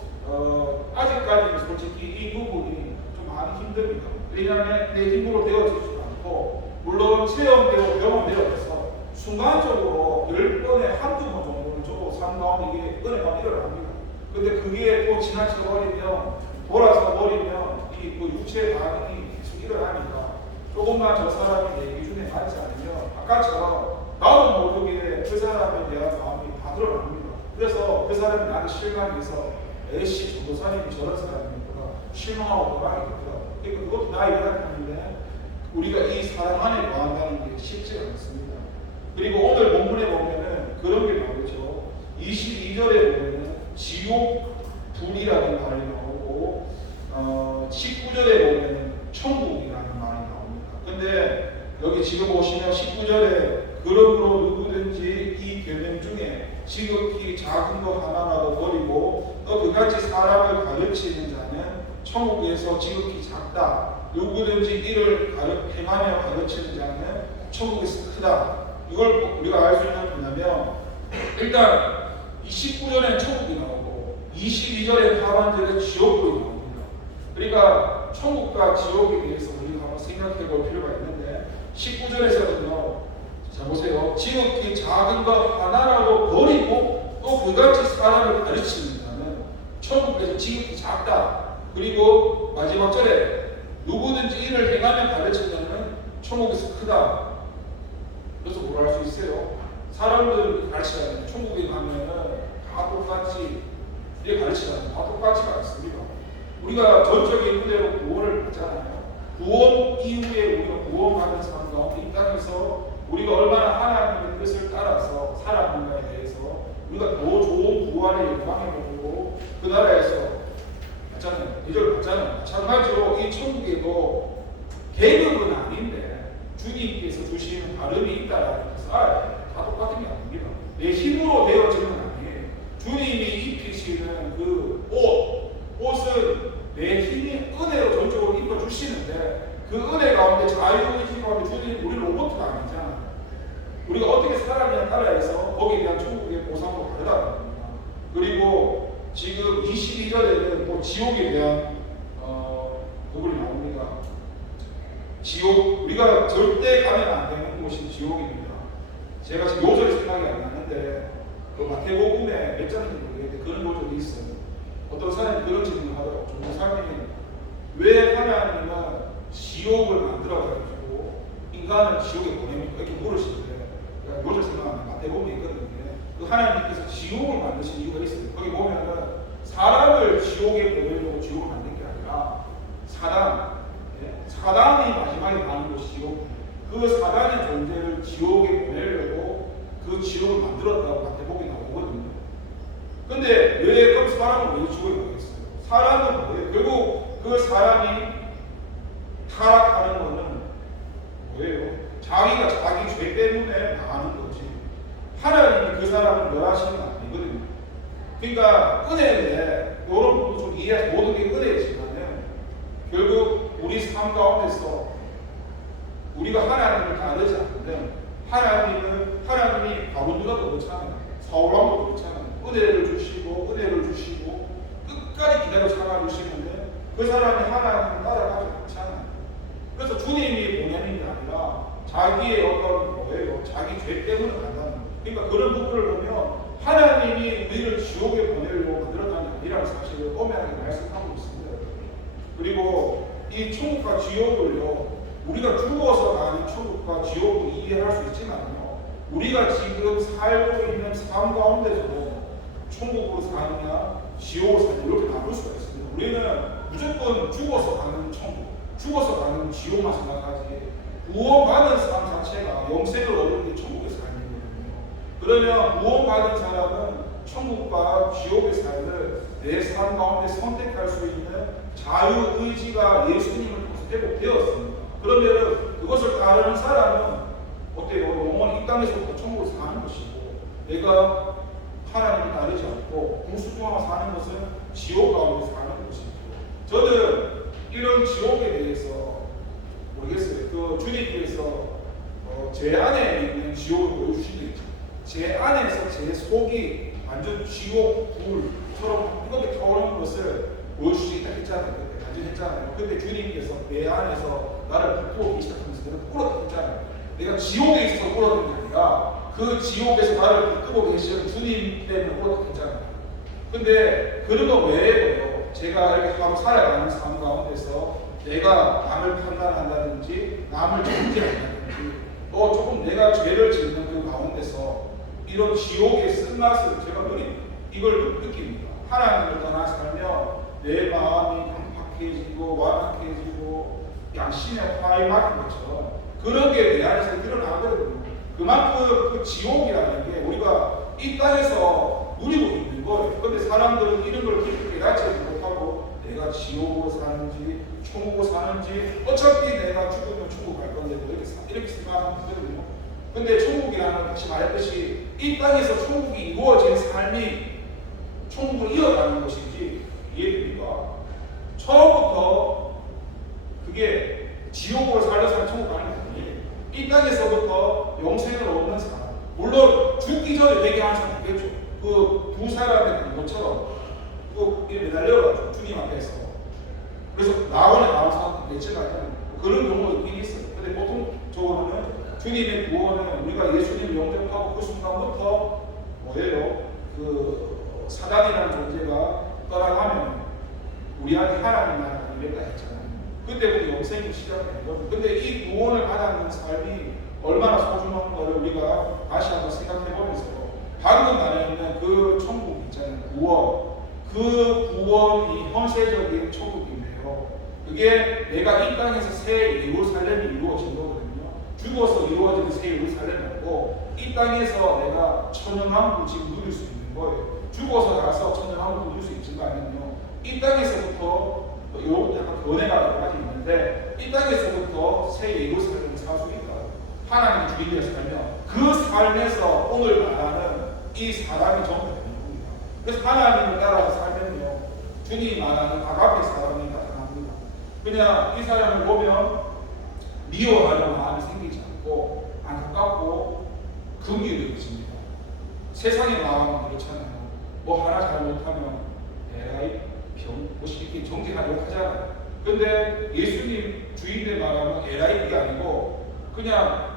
아직까지는 솔직히 이 부분이 좀 많이 힘듭니다. 왜냐하면 내 힘으로 되어지지도 않고 물론 체험되고 경험되어서 순간적으로 10번에 한두 번 정도는 저도 삶 가운데 이게 은혜가 일어납니다. 근데 그게 또 지나쳐 버리면 돌아서 버리면 이 육체의 반응이 계속 일어나니까 조금만 저 사람이 내 기준에 맞지 않으면 아까처럼 나도 모르게 그 사람에 대한 마음이 다 드러납니다. 그래서 그 사람이 나를 실망해서 에이씨 전도사님이 저런 사람이구나 실망하고 돌아가게 되더라고요. 그러니까 그것도 나의 이야기인데 우리가 이 사람 안에 거한다는 게 쉽지 않습니다. 그리고 오늘 본문에 보면은 그런 게 나오죠. 22절에 보면은 지옥 불이라는 말이 나오고 19절에 보면은 천국이라는 말이 나옵니다. 근데 여기 지금 보시면 19절에 그러므로 누구든지 이 계명 중에 지극히 작은 것 하나라도 버리고 또 그같이 사람을 가르치는 자는 천국에서 지극히 작다. 누구든지 이를 행하며 가르치는 자는 천국에서 크다. 이걸 우리가 알 수 있는 게 뭐냐면 일단 이 19절에는 천국이 나오고 22절에 하반절에 지옥도 나옵니다. 그러니까 천국과 지옥에 대해서 우리가 한번 생각해 볼 필요가 있는데 19절에서는요. 자 보세요. 지극히 작은 것 하나라도 버리고 또 그같이 사람을 가르치는 자는 천국에서 지극히 작다. 그리고 마지막 절에 누구든지 이를 행하며 가르치는 자는 천국에서 크다. 그래서 뭘 할 수 있어요? 사람들 가르치잖아요. 천국에 가면은 다 똑같이 이렇게 가르치잖아요. 다 똑같이 가르칩니다. 우리가 전적인 그대로 구원을 받잖아요. 구원 이후에 우리가 구원받은 삶 가운데 이 땅에서 우리가 얼마나 하나님의 뜻을 따라서 살아가는가에 대해서 우리가 더 좋은 구원의 영광을 보고 그 나라에서 받잖아요. 대접을 받잖아요. 마찬가지로 이 천국에도 계급은 아닌데 주님께서 주시는 다름이 있다라는 것을 다 똑같은 게 아닙니다. 내 힘으로 되어지는 건 아니에요. 주님이 입히시는 그 옷은 내 힘이 은혜로 전적으로 입혀주시는데 그 은혜 가운데 자유의지 가운데 주님 우리 로봇가 아니잖아. 우리가 어떻게 살았냐에 따라서 거기에 대한 천국의 보상도 다르다는 겁니다. 그리고 지금 22절에는 또 지옥에 대한 부분이 나옵니다. 지옥, 우리가 절대 가면 안 되는 곳이 지옥입니다. 제가 지금 요절이 생각이 안 나는데 그 마태복음에 몇 장인지 모르겠는데 그런 요절이 있어요. 어떤 사람이 그런 질문을 하더라고요. 조사님이 왜 하나님은 지옥을 만들어가지고 인간을 지옥에 보냅니까? 이렇게 물으시는데 요절 생각하면 마태복음에 있거든요. 그 하나님께서 지옥을 만드신 이유가 있어요. 거기 보면은 사람을 지옥에 보내려고 지옥을 만든 게 아니라 사단이 마지막에 가는 곳이 지옥. 그 사단의 존재를 지옥에 보내려고 그 지옥을 만들었다고 마태복음에 나오거든요. 근데 왜 그럼 사람을 왜 지옥에 보냈어요? 사람은 뭐예요? 결국 그 사람이 타락하는 것은 뭐예요? 자기가 자기 죄 때문에 나가는 거지. 하나님이 그 사람을 멸하시는 건 아니거든요. 그러니까 은혜인데 이런 부분도 좀 이해해서 모든 게 은혜지만은 결국 우리 삶 가운데서 우리가 하나님을 다르지 않는데 하나님이 바울보다도 그렇잖아요. 사울왕도 그렇잖아요. 은혜를 주시고 끝까지 기다려 참아주시는데 그 사람이 하나님을 따라가지 않잖아요. 그래서 주님이 보내는 게 아니라 자기의 어떤 뭐예요? 자기 죄 때문에 간다는 거예요. 그러니까 그런 부분을 보면 하나님이 우리를 지옥에 보내려고 만들었다는 게 아니라는 사실을 엄연하게 말씀하고 있습니다. 그리고 이 천국과 지옥을요, 우리가 죽어서 가는 천국과 지옥도 이해할 수 있지만요, 우리가 지금 살고 있는 삶 가운데서도 천국으로 사느냐 지옥으로 사느냐 이렇게 나눌 수가 있습니다. 우리는 무조건 죽어서 가는 천국, 죽어서 가는 지옥만 생각하지 구원받은 삶 자체가 영생을 얻는 게 천국의 삶이거든요. 그러면 구원받은 사람은 천국과 지옥의 삶을 내 삶 가운데 선택할 수 있는 자유의지가 예수님을 통해서 회복되었습니다. 그러면 그것을 따르는 사람은 어때요? 영원히 이 땅에서부터 천국을 사는 것이고, 내가 하나님을 따르지 않고 무수중하게 사는 것은 지옥 가운데 사는 것이죠. 저는 이런 지옥에 대해서 모르겠어요. 그 주님께서 제 안에 있는 지옥을 보여주시겠죠. 제 안에서 제 속이 완전 지옥 불처럼 뜨겁게 타오르는 것을 보여주시겠다 했잖아요. 했잖아요. 근데 주님께서 내 안에서 나를 불태우기 시작하면서 내가 꿇어졌잖아요. 내가 지옥에 있어서 꿇어진 게 아니라 그 지옥에서 나를 불태우고 계시는 주님 때문에 꿇어졌잖아요. 근데 그런 거 외에도 제가 이렇게 하고 살아가는 삶 가운데서 내가 남을 판단한다든지 남을 정죄한다든지 또 조금 내가 죄를 짓는 그 가운데서 이런 지옥의 쓴맛을 제가 이걸 느낍니다. 하나님을 떠나 살면 내 마음이 강팍해지고 완악해지고 양심의 화에 막힌 것처럼 그런 게 내 안에서 일어나거든요. 그만큼 그 지옥이라는 게 우리가 이 땅에서 누리고 있는 거예요. 그런데 사람들은 이런 걸 깊이 깨닫지 못하고 내가 지옥으로 사는지 천국을 사는지 어차피 내가 죽으면 천국 갈 건데 뭐 이렇게 생각하거든요. 근데 천국이라는 다시 말했듯이 이 땅에서 천국이 이루어진 삶이 천국을 이어가는 것인지 이해됩니까? 처음부터 그게 지옥으로 살려서 천국 가는 게 아니에요. 이 땅에서부터 영생을 얻는 사람, 물론 죽기 전에 회개하는 사람 있겠죠. 그 두 사람의 것처럼 그 매달려가지고 주님 앞에서 그래서 나원에 나온 사람 있겠지만 그런 경우도 있긴 있어요. 근데 보통적으로는 주님의 구원은 우리가 예수님을 영접하고 그 순간부터 뭐예요? 그 사단이라는 존재가 떠나가면 우리한테 하나님 나라가 임했다 했잖아요. 그때부터 영생이 시작된 거죠. 근데 이 구원을 받아는 삶이 얼마나 소중한 거를 우리가 다시 한번 생각해보면서 방금 말했는 그 천국 있잖아요. 구원. 그 구원이 현세적인 천국인데요. 그게 내가 이 땅에서 새 예루살렘이 이루어진 거거든요. 죽어서 이루어지는 새 예루살렘이고 이 땅에서 내가 천연왕국을 지금 누릴 수 있는 거예요. 죽어서 나서 천연왕국을 누릴 수 있지만요. 이 땅에서부터 약간 변해가 여러 가지 있는데 이 땅에서부터 새 예루살렘을 살 수 있다. 하나님의 주인에서 살면 그 삶에서 오늘 말하는 이 사람이 전부 되는 겁니다. 그래서 하나님을 따라서 살면요. 주님이 말하는 아가페 사람이 나타납니다. 그냥 이 사람을 보면 미워하는 마음이 생기지 않고 안타깝고 긍휼이 느껴집니다. 세상의 마음은 그렇잖아요. 뭐 하나 잘못하면 에라이 이렇게 정직하려고 하잖아요. 근데 예수님 주인의 말하면 에라이 그게 아니고 그냥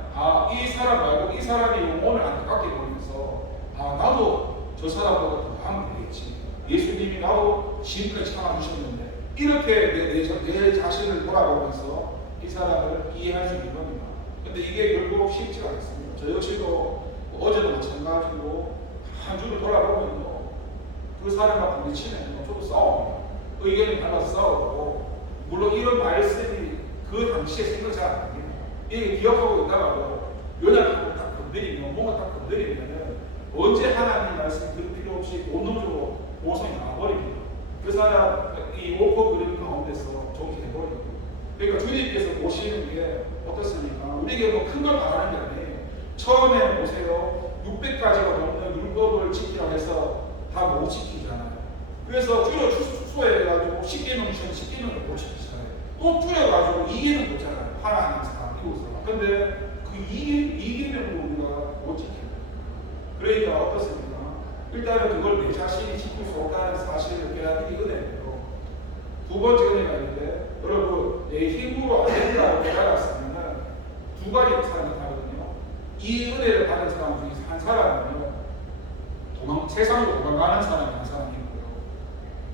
이 사람 말고 이 사람의 영혼을 안타깝게 보면서 나도 저 사람보다 더 하면 되겠지. 예수님이 나도 지금까지 참아주셨는데 이렇게 내 자신을 돌아보면서 이 사람을 이해할 수 있는 겁니다. 근데 이게 결국 쉽지가 않습니다. 저 역시도 어제도 마찬가지고 한 주를 돌아보면요. 그 사람과 부딪히면 저도 싸웁니다. 의견이 달라서 싸우고 물론 이런 말씀이 그 당시에 생각 잘 안 됩니다. 이게 기억하고 있다가도 연약하고 딱 건드리면 뭔가 딱 건드리면 언제 하나님 말씀 들을 필요 없이 본능적으로 모성이 나와버립니다. 그 사람 이 오퍼 그림 가운데서 정리해버리고 그러니까 주님께서 보시는 게 어떻습니까? 우리에게 뭐 큰 걸 바라는 게 아니에요. 처음에 보세요. 600가지가 넘는 율법을 지키라고 해서 다 못 지키잖아요. 그래서 축소해가지고 10개는 주시면 10개는 못 지키잖아요. 또 줄여가지고 2개는 못잖아요. 하나님 사람, 이웃 사람. 근데 그 2개는 우리가 못 지켜요. 그러니까 어떻습니까? 일단은 그걸 내 자신이 지킬 수 없다는 사실을 깨닫는 게 은혜예요. 두 번째 은혜가 있는데 여러분 내 힘으로 안 된다고 깨달았으면 두 가지 사람이 다르거든요. 이 은혜를 받은 사람 중에 한 사람은요. 세상으로 도망가는 사람이 한 사람이 있고요.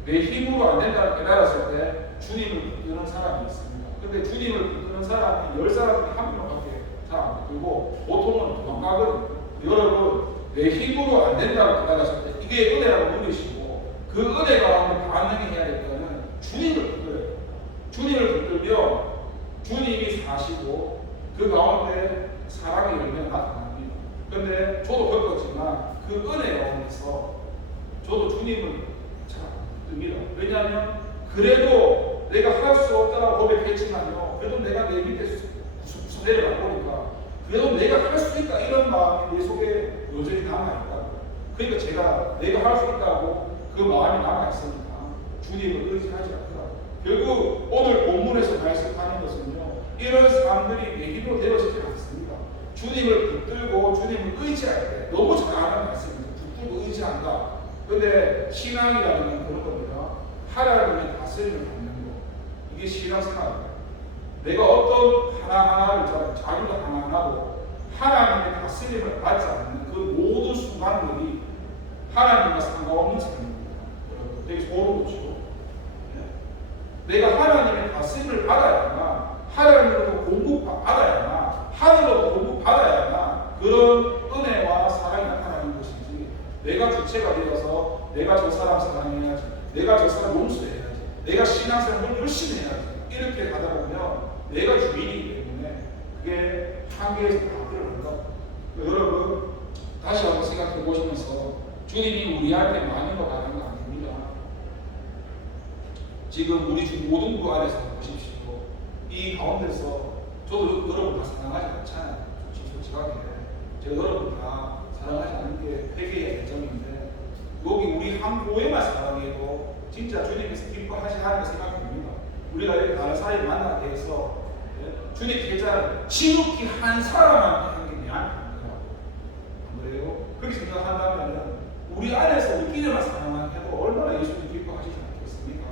내 힘으로 안 된다고 깨달았을 때 주님을 붙드는 사람이 있습니다. 근데 주님을 붙드는 사람이 10사람 중에 한 명밖에 잘 안 붙들고 보통은 도망가거든요. 여러분 내 힘으로 안 된다고 깨달았을 때 이게 은혜라고 누리시고 그 은혜 가운데 반응해야 될 때는 주님을 붙들어요. 주님을 붙들면 주님이 사시고 그 가운데 사랑의 열매가 나타납니다. 근데 저도 겪었지만 그 은혜 가운데서 저도 주님을 잘 붙듭니다. 왜냐하면 그래도 내가 할 수 없다고 고백했지만요. 그래도 내가 내 밑에 구석구석 내려가 보니까 그래도 내가 할 수 있다 이런 마음이 내 속에 여전히 남아있다. 그러니까 제가 내가 할 수 있다고 그 마음이 남아있으니까 주님을 의지하지 않더라고요. 결국 오늘 본문에서 말씀하는 것은요. 이런 사람들이 내 힘으로 되어지지 않습니다. 주님을 붙들고 주님을 의지할 때 너무 잘하는 말씀입니다. 붙들고 의지한다. 그런데 신앙이라는 건 그런 겁니다. 하나님의 다스림을 받는 거. 이게 신앙생활입니다. 내가 어떤 하나하나를 자기도 하나하나도 하나님의 다스림을 받지 않는 그 모든 순간들이 하나님과 상관없는 삶입니다. 되게 소름 돋죠. 내가 하나님의 다스림을 받아야만 하나님으로부터 공급받아야만 하늘로부터 공급받아야만 그런 은혜와 사랑이 나타나는 것이지 내가 주체가 되어서 내가 저 사람 사랑해야지 내가 저 사람 용서해야지 내가 신앙생활을 열심히 해야지 이렇게 가다 보면 내가 주인이기 때문에 그게 한계에서 다 들어간다. 여러분 다시 한번 생각해 보시면서 주님이 우리한테 많은 거 바라는 거 아닙니다. 지금 우리 주 모든 거 안에서 보십시오. 이 가운데서 저도 여러분 다 사랑하지 않잖아요. 솔직하게 제가 여러분 다 사랑하지 않는 게 회개의 대점인데 여기 우리 한 교회만 사랑해도 진짜 주님께서 기뻐하시는 생각됩니다. 우리가 이렇게 다른 사람을 만나게 해서 주님 계좌를 지극히 한 사람한테 하는 게 내한테 안 그래요? 그렇게 생각한다면 우리 안에서 우리끼리만 사랑만 해도 얼마나 예수님 기뻐하시지 않겠습니까?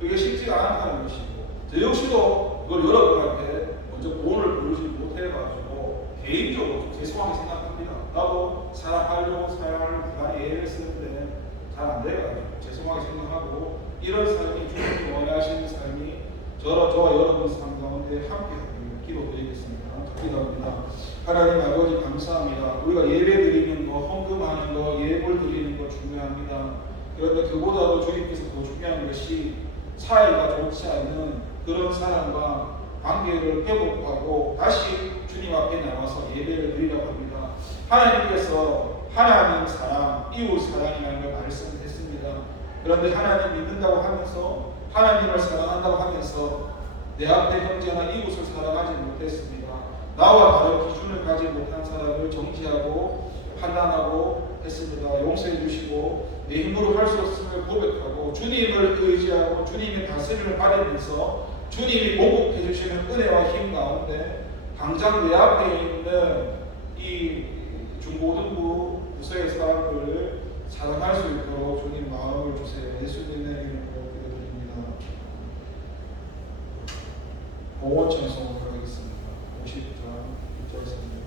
그게 쉽지가 않다는 것이고 저 역시도 그걸 여러분한테 먼저 본을 부르지 못해가지고 개인적으로 좀 죄송하게 생각합니다. 나도 사랑하려고 사랑을 많이 애를 쓰는데 잘 안 돼가지고 죄송하게 생각하고 이런 삶이 주님이 원하시는 삶이 저와 여러분 삶 가운데 함께 하기를 기도드리겠습니다. 기도합니다. 하나님 아버지 감사합니다. 우리가 예배 드리는 거, 헌금하는 거, 예물 드리는 거 중요합니다. 그런데 그보다도 주님께서 더 중요한 것이 사이가 좋지 않는 그런 사람과 관계를 회복하고 다시 주님 앞에 나와서 예배를 드리려고 합니다. 하나님께서 하나님 사랑, 이웃 사랑이라는 걸 말씀했습니다. 그런데 하나님 믿는다고 하면서 하나님을 사랑한다고 하면서 내 앞에 형제나 이웃을 사랑하지 못했습니다. 나와 다른 기준을 가지 못한 사람을 정지하고 판단하고 했습니다. 용서해 주시고 내 힘으로 할 수 없음을 고백하고 주님을 의지하고 주님의 다스림을 받으면서 주님이 보복해 주시는 은혜와 힘 가운데 당장 내 앞에 있는 이 중고등부 부서의 사람들을 사랑할 수 있도록 주님 마음을 주세요. 예수님의 이름으로 기도드립니다. 공원 찬송을 하겠습니다. 50장 1절입니다.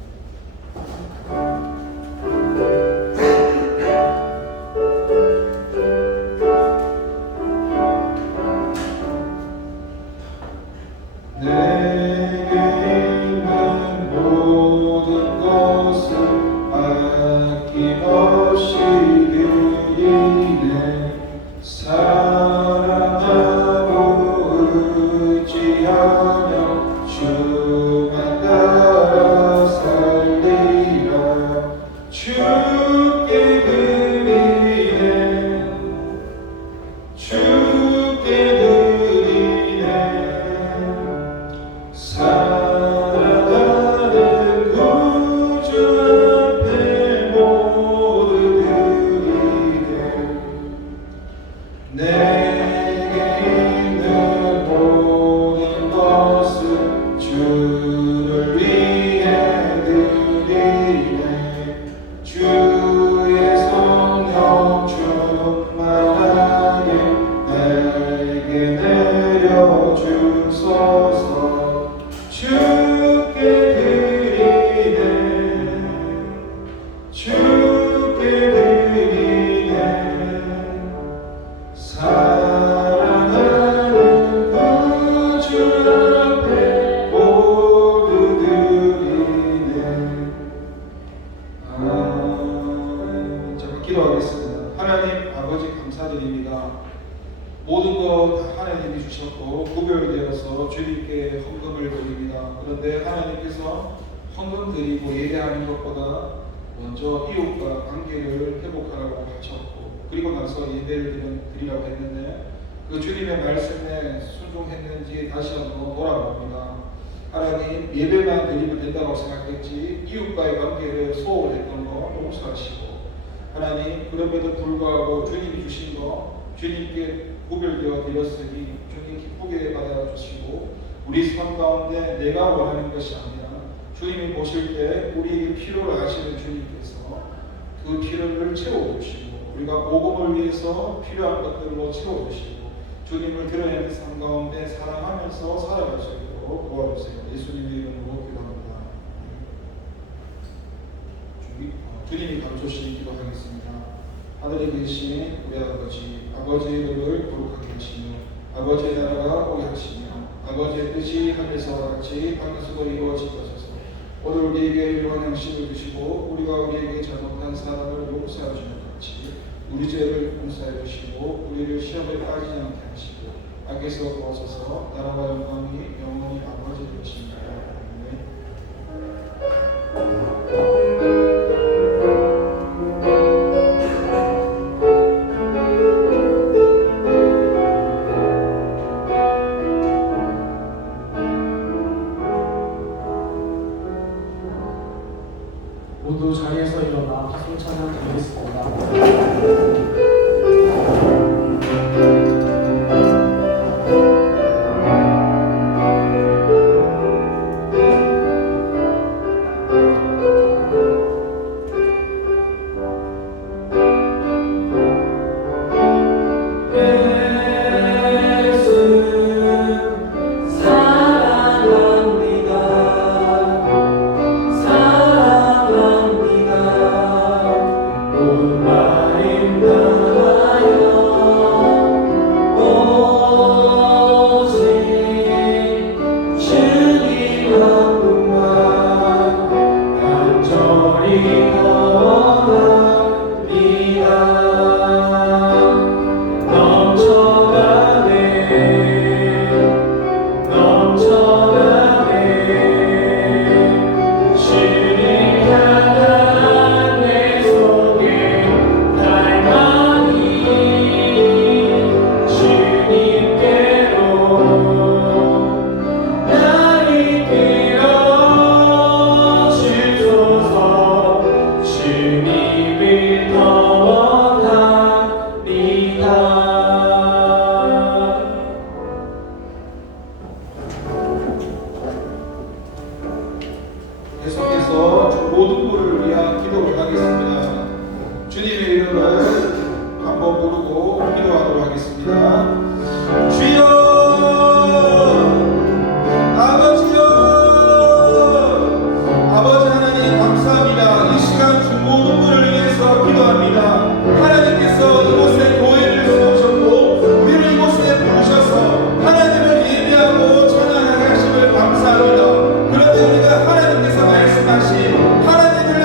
기도하겠습니다. 하나님 아버지 감사드립니다. 모든 것 다 하나님이 주셨고 구별되어서 주님께 헌금을 드립니다. 그런데 하나님께서 헌금 드리고 예배하는 것보다 먼저 이웃과 관계를 회복하라고 하셨고 그리고 나서 예배를 드리라고 했는데 그 주님의 말씀에 순종했는지 다시 한번 돌아봅니다. 하나님 예배만 드리면 된다고 생각했지 이웃과의 관계를 소홀했던 거 용서하시고 하나님 그럼에도 불구하고 주님이 주신 거 주님께 구별되어 드렸으니 주님 기쁘게 받아주시고 우리 삶 가운데 내가 원하는 것이 아니라 주님이 보실 때 우리의 필요를 아시는 주님께서 그 필요를 채워주시고 우리가 복음을 위해서 필요한 것들로 채워주시고 주님을 드러내는 삶 가운데 사랑하면서 살아갈 수 있도록 도와주세요. 예수님의 이름으로 기도합니다. 주님이 감춰주시니 기도하겠습니다. 하늘에 계신 우리 아버지의 이름을 거룩하게 하시며 아버지의 나라가 오게 하시며 아버지의 뜻이 하늘에서와 같이 땅에서도 이루어지게 하소서. 오늘 우리에게 일용할 양식을 주시고 우리가 우리에게 잘못한 사람을 용서하시는 같이 우리 죄를 용서해 주시고 우리를 시험에 빠지지 않게 하시고 악에서 구하소서. 나라와 영광이 영원히 아버지 되십니다. 아멘. 모두 자리에서 일어나 송찬을 드리겠습니다. 계속해서 모든 분을 위한 기도를 하겠습니다. 주님의 이름을 한번 부르고 기도하도록 하겠습니다. 주여, 아버지여, 아버지 하나님 감사합니다. 이 시간 주 모든 분을 위해서 기도합니다. 하나님께서 이곳에 교회를 세우셨고 우리를 이곳에 부르셔서 하나님을 예배하고 찬양하게 하심을 감사합니다. 그런데 우리가 하나님께서 말씀하신 하나님을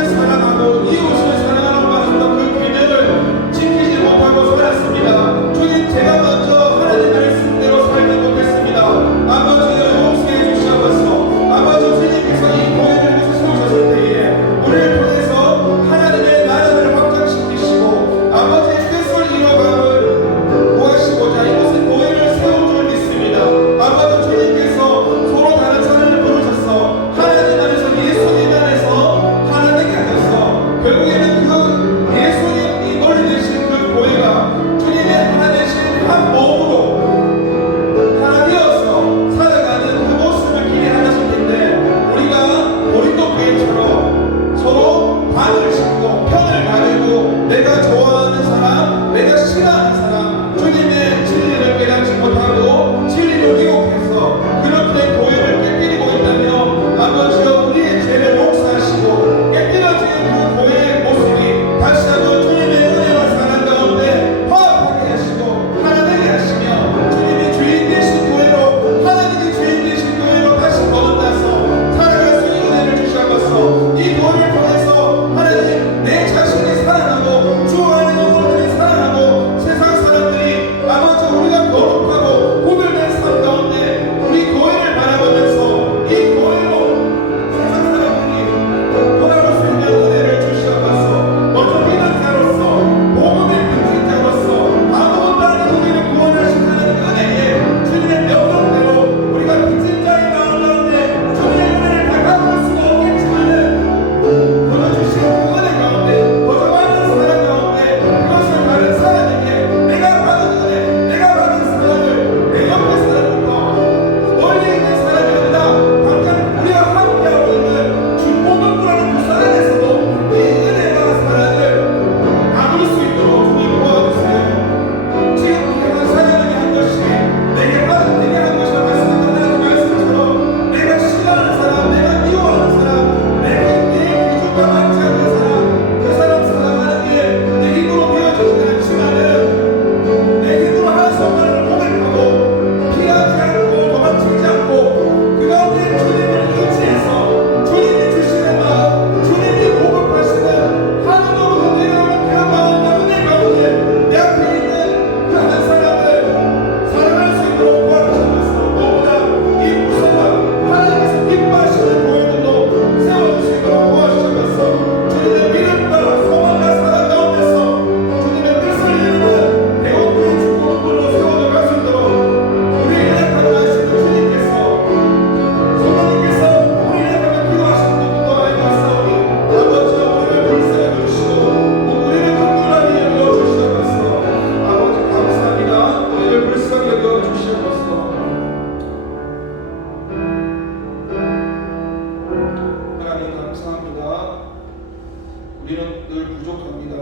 우리는 늘 부족합니다.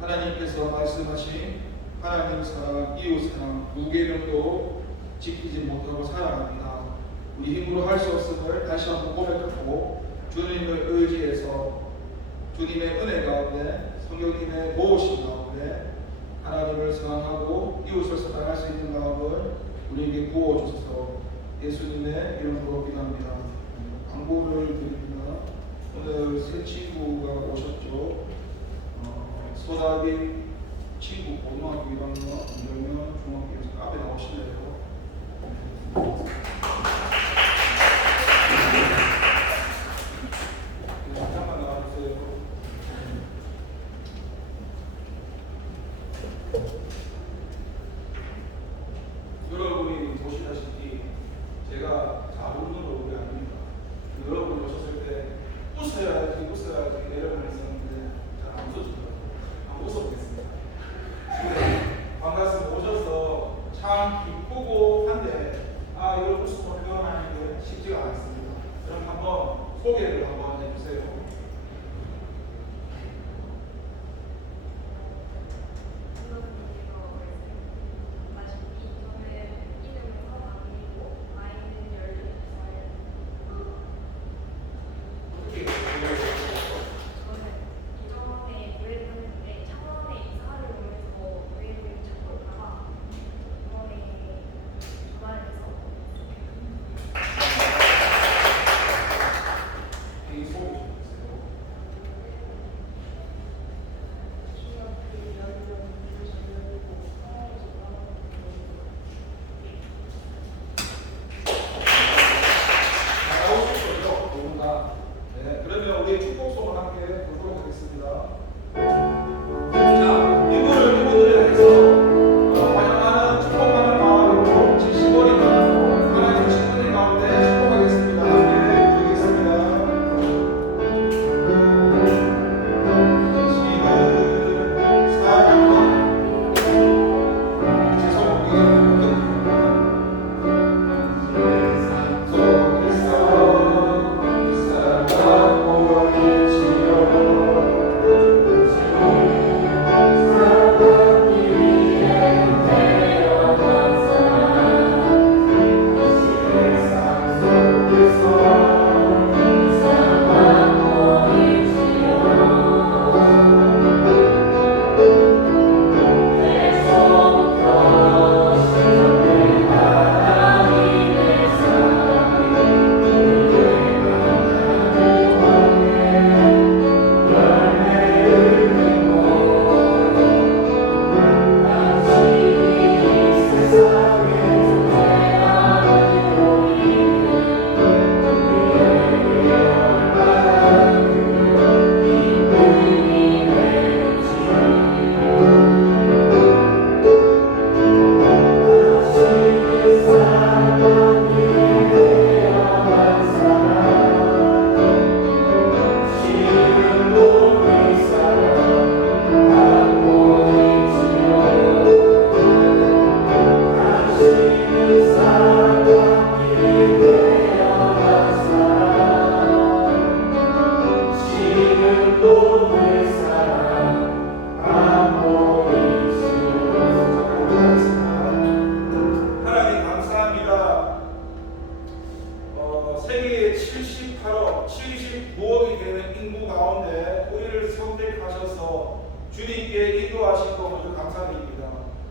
하나님께서 말씀하신 하나님 사랑, 이웃 사랑 두 계명도 지키지 못하고 살아갑니다. 우리 힘으로 할 수 없음을 다시 한번 고백하고 주님을 의지해서 주님의 은혜 가운데 성령님의 도우심 가운데 하나님을 사랑하고 이웃을 사랑할 수 있는 마음을 우리에게 부어주셔서 예수님의 이름으로 기도합니다. 광고를 드립니다. 오늘 새 친구가 오셨죠. 소다비 친구 고등학교 1학년, 이러면 중학교 1학년 앞에 나오실래요? 잠깐만 나와주세요. 여러분이 보시다시피 제가 잘 웃는 얼굴이 아닙니다. 여러분이 오셨을 때 웃어야지 내려가 있었는데 잘 안 웃어지더라고요. 한번 웃어보겠습니다. 반갑습니다. 오셔서 참 기쁘고 한데 이걸 웃음으로 표현하는 게 쉽지가 않습니다. 그럼 한번 소개를 한번 해주세요.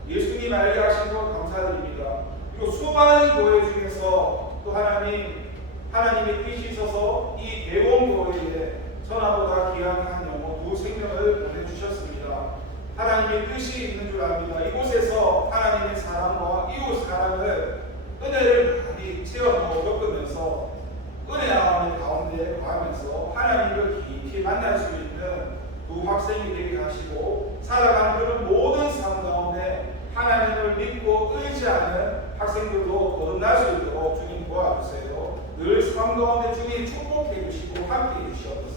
예수님 알게 하신 것 감사드립니다. 그리고 수많은 교회 중에서 또 하나님의 뜻이 있어서 이 대원교회에 전하보다 귀한 한 영혼 두 생명을 보내주셨습니다. 하나님의 뜻이 있는 줄 압니다. 이곳에서 하나님의 사랑과 이웃 사랑을 은혜를 많이 체험하고 겪으면서 은혜 가운데 가면서 하나님을 깊이 만날 수 있는 두 학생이 되게 하시고 살아가는 그런 모든 삶 가운데 하나님을 믿고 의지하는 학생들도 거듭날 수 있도록 주님 도와주세요. 늘 삶 가운데 주님 축복해 주시고 함께 해 주시옵소서.